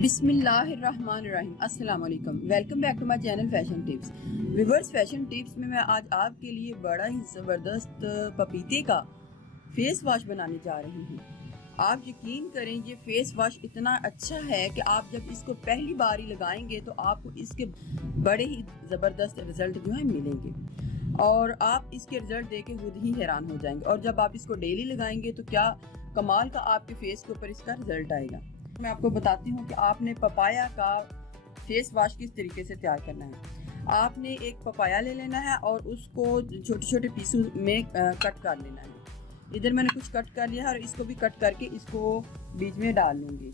बिस्मिल्लाहिर्रहमानिर्रहीम। अस्सलाम वालेकुम। Welcome back to my channel fashion tips. Viewers, fashion tips में मैं आज आपके लिए बड़ा ही ज़बरदस्त पपीते का फेस वॉश बनाने जा रही हूँ। आप यकीन करें, ये फेस वॉश इतना अच्छा है कि आप जब इसको पहली बार ही लगाएंगे तो आपको इसके बड़े ही ज़बरदस्त रिजल्ट जो है मिलेंगे और आप इसके रिजल्ट देख के खुद ही हैरान हो जाएंगे। और जब आप इसको डेली लगाएंगे तो क्या कमाल का आपके फेस के ऊपर इसका रिजल्ट आएगा। मैं आपको बताती हूँ कि आपने पपाया का फेस वॉश किस तरीके से तैयार करना है। आपने एक पपाया ले लेना है और उसको छोटे छोटे पीसों में कट कर लेना है। इधर मैंने कुछ कट कर लिया है और इसको भी कट करके इसको बीच में डाल लूँगी।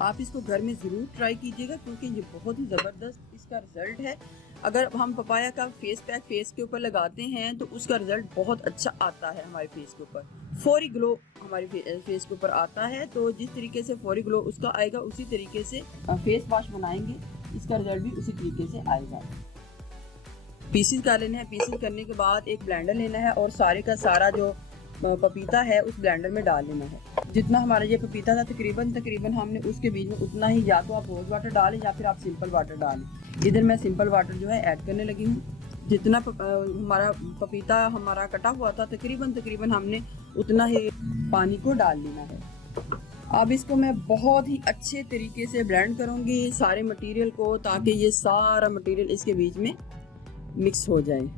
आप इसको घर में ज़रूर ट्राई कीजिएगा क्योंकि ये बहुत ही ज़बरदस्त इसका रिज़ल्ट है। अगर हम पपाया का फेस पैक फेस के ऊपर लगाते हैं तो उसका रिज़ल्ट बहुत अच्छा आता है। हमारे फेस के ऊपर फौरी ग्लो हमारे फेस के ऊपर आता है। तो जिस तरीके से फौरी ग्लो उसका आएगा उसी तरीके से फेस वॉश बनाएंगे, इसका रिज़ल्ट भी उसी तरीके से आएगा। पीसेस कर लेने हैं। पीसेस करने के बाद एक ब्लेंडर लेना है और सारे का सारा जो पपीता है उस ब्लेंडर में डाल लेना है। जितना हमारा ये पपीता था तकरीबन हमने उसके बीच में उतना ही, या तो आप रोज़ वाटर डालें या फिर आप सिंपल वाटर डालें। इधर मैं सिंपल वाटर जो है ऐड करने लगी हूँ। जितना हमारा पपीता हमारा कटा हुआ था तकरीबन हमने उतना ही पानी को डाल लेना है। अब इसको मैं बहुत ही अच्छे तरीके से ब्लेंड करूँगी सारे मटेरियल को, ताकि ये सारा मटेरियल इसके बीच में मिक्स हो जाए।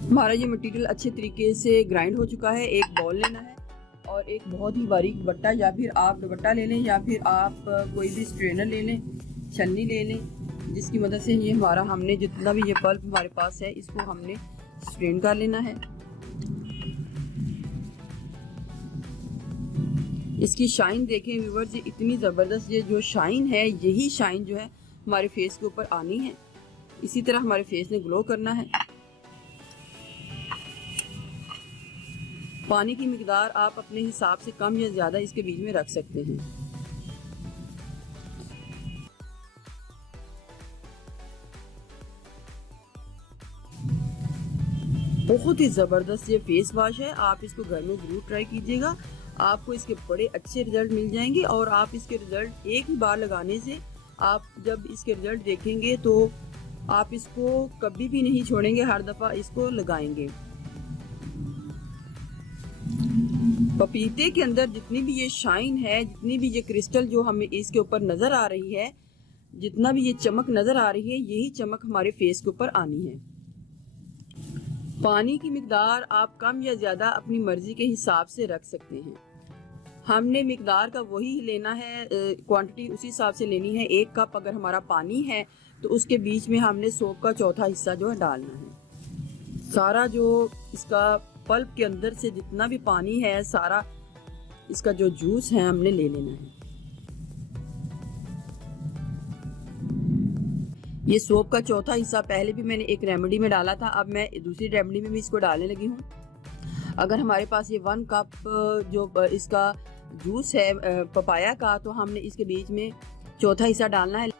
हमारा ये मटेरियल अच्छे तरीके से ग्राइंड हो चुका है। एक बॉल लेना है और एक बहुत ही बारीक बट्टा, या फिर आप दुपट्टा ले लें या फिर आप कोई भी स्ट्रेनर ले लें, छन्नी ले लें, जिसकी मदद से ये हमारा हमने जितना भी ये पल्प हमारे पास है इसको हमने स्ट्रेन कर लेना है। इसकी शाइन देखें व्यूअर्स, ये इतनी ज़बरदस्त, ये जो शाइन है यही शाइन जो है हमारे फेस के ऊपर आनी है। इसी तरह हमारे फेस ने ग्लो करना है। पानी की मिकदार आप अपने हिसाब से कम या ज़्यादा इसके बीच में रख सकते हैं। बहुत ही ज़बरदस्त ये फेस वॉश है। आप इसको घर में ज़रूर ट्राई कीजिएगा। आपको इसके बड़े अच्छे रिजल्ट मिल जाएंगे और आप इसके रिजल्ट एक ही बार लगाने से आप जब इसके रिजल्ट देखेंगे तो आप इसको कभी भी नहीं छोड़ेंगे, हर दफ़ा इसको लगाएंगे। पपीते के अंदर जितनी भी ये शाइन है, जितनी भी ये क्रिस्टल जो हमें इसके ऊपर नज़र आ रही है, जितना भी ये चमक नज़र आ रही है, यही चमक हमारे फेस के ऊपर आनी है। पानी की मिकदार आप कम या ज़्यादा अपनी मर्जी के हिसाब से रख सकते हैं। हमने मिकदार का वही लेना है, क्वांटिटी उसी हिसाब से लेनी है। 1 कप अगर हमारा पानी है तो उसके बीच में हमने सोप का चौथा हिस्सा जो है डालना है। सारा जो इसका पल्प के अंदर से जितना भी पानी है, सारा इसका जो जूस है हमने ले लेना है। ये सोप का चौथा हिस्सा पहले भी मैंने एक रेमेडी में डाला था, अब मैं दूसरी रेमेडी में भी इसको डालने लगी हूँ। अगर हमारे पास ये 1 कप जो इसका जूस है पपाया का, तो हमने इसके बीच में चौथा हिस्सा डालना है।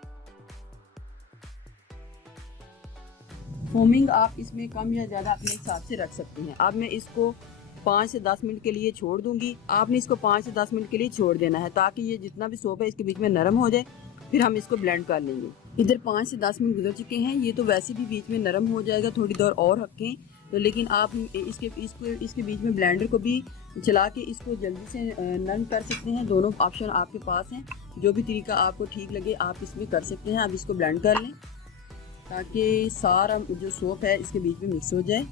फोमिंग आप इसमें कम या ज़्यादा अपने हिसाब से रख सकते हैं। अब मैं इसको 5 से 10 मिनट के लिए छोड़ दूंगी। आपने इसको 5 से 10 मिनट के लिए छोड़ देना है ताकि ये जितना भी सोप है इसके बीच में नरम हो जाए, फिर हम इसको ब्लेंड कर लेंगे। इधर 5 से 10 मिनट गुजर चुके हैं। ये तो वैसे भी बीच में नरम हो जाएगा, थोड़ी देर और रखें तो, लेकिन आप इसके बीच में ब्लेंडर को भी चला के इसको जल्दी से नरम कर सकते हैं। दोनों ऑप्शन आपके पास हैं, जो भी तरीका आपको ठीक लगे आप इसमें कर सकते हैं। अब इसको ब्लेंड कर लें ताकि सारा जो सोप है इसके बीच में मिक्स हो जाए।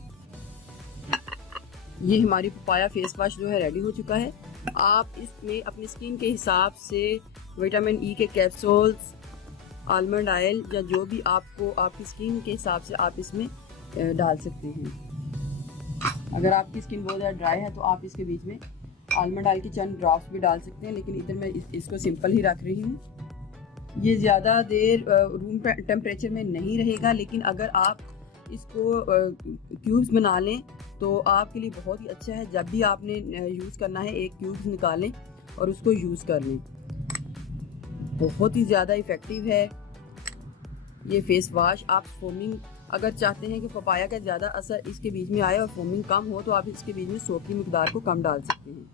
ये हमारी पपाया फेस वॉश जो है रेडी हो चुका है। आप इसमें अपनी स्किन के हिसाब से विटामिन ई के कैप्सूल्स, आलमंड ऑयल या जो भी आपको आपकी स्किन के हिसाब से आप इसमें डाल सकते हैं। अगर आपकी स्किन बहुत ज़्यादा ड्राई है तो आप इसके बीच में आलमंड ऑयल की चंद ड्रॉप्स भी डाल सकते हैं, लेकिन इधर मैं इसको सिंपल ही रख रही हूँ। ये ज़्यादा देर रूम टेम्परेचर में नहीं रहेगा, लेकिन अगर आप इसको क्यूब्स बना लें तो आपके लिए बहुत ही अच्छा है। जब भी आपने यूज़ करना है एक क्यूब्स निकालें और उसको यूज़ कर लें। बहुत ही ज़्यादा इफ़ेक्टिव है ये फेस वॉश। आप फोमिंग अगर चाहते हैं कि पपाया का ज़्यादा असर इसके बीच में आए और फोमिंग कम हो तो आप इसके बीच में सोप की मिकदार को कम डाल सकते हैं।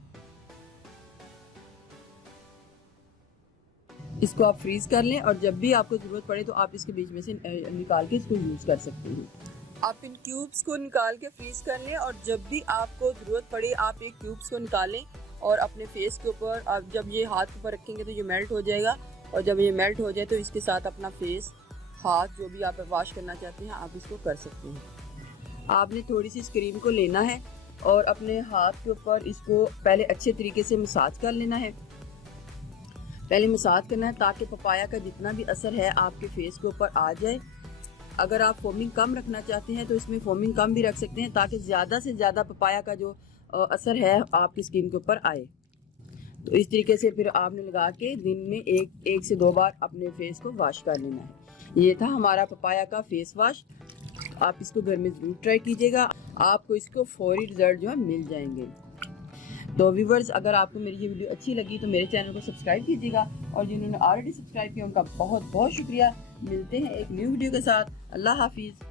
इसको आप फ्रीज़ कर लें और जब भी आपको ज़रूरत पड़े तो आप इसके बीच में से निकाल के इसको यूज़ कर सकते हैं। आप इन क्यूब्स को निकाल के फ्रीज़ कर लें और जब भी आपको ज़रूरत पड़े आप एक क्यूब्स को निकालें और अपने फेस के ऊपर आप जब ये हाथ के ऊपर रखेंगे तो ये मेल्ट हो जाएगा और जब ये मेल्ट हो जाए तो इसके साथ अपना फेस, हाथ जो भी आप वॉश करना चाहते हैं आप इसको कर सकते हैं। आपने थोड़ी सी इस क्रीम को लेना है और अपने हाथ के ऊपर इसको पहले अच्छे तरीके से मसाज कर लेना है। पहले मसाज करना है ताकि पपाया का जितना भी असर है आपके फेस के ऊपर आ जाए। अगर आप फोमिंग कम रखना चाहते हैं तो इसमें फोमिंग कम भी रख सकते हैं ताकि ज़्यादा से ज़्यादा पपाया का जो असर है आपकी स्किन के ऊपर आए। तो इस तरीके से फिर आपने लगा के दिन में एक से 2 बार अपने फेस को वॉश कर लेना है। ये था हमारा पपाया का फेस वॉश। आप इसको घर में ज़रूर ट्राई कीजिएगा, आपको इसको फौरी रिजल्ट जो है मिल जाएंगे। तो व्यूवर्स, अगर आपको मेरी ये वीडियो अच्छी लगी तो मेरे चैनल को सब्सक्राइब कीजिएगा और जिन्होंने ऑलरेडी सब्सक्राइब किया उनका बहुत बहुत शुक्रिया। मिलते हैं एक न्यू वीडियो के साथ। अल्लाह हाफिज़।